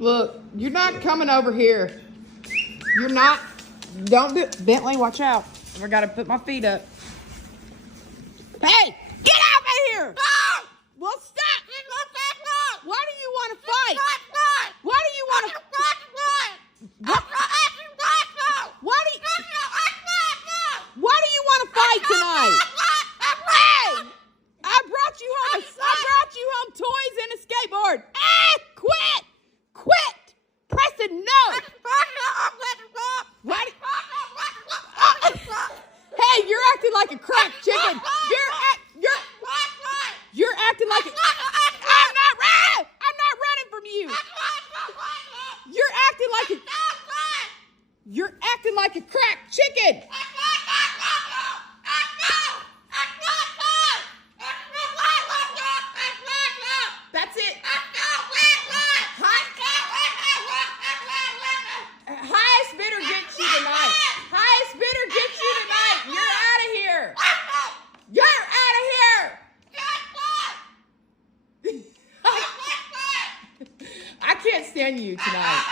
Look, you're not coming over here. You're not. Don't do it. Bentley, watch out. I gotta put my feet up. Hey, get out of here! Well, stop! Why do you want to fight? Why do you want to? Why do you want to fight tonight? Hey, I brought you home. I brought you home toys and a skateboard. Quit, Preston. No. Why do, hey, you're acting like a cracked chicken. You're acting like a. I'm not running from you. You're acting like a cracked chicken. That's it. Highest bidder gets you tonight. Highest bidder gets you tonight. You're out of here. You're out of here. I can't stand you tonight.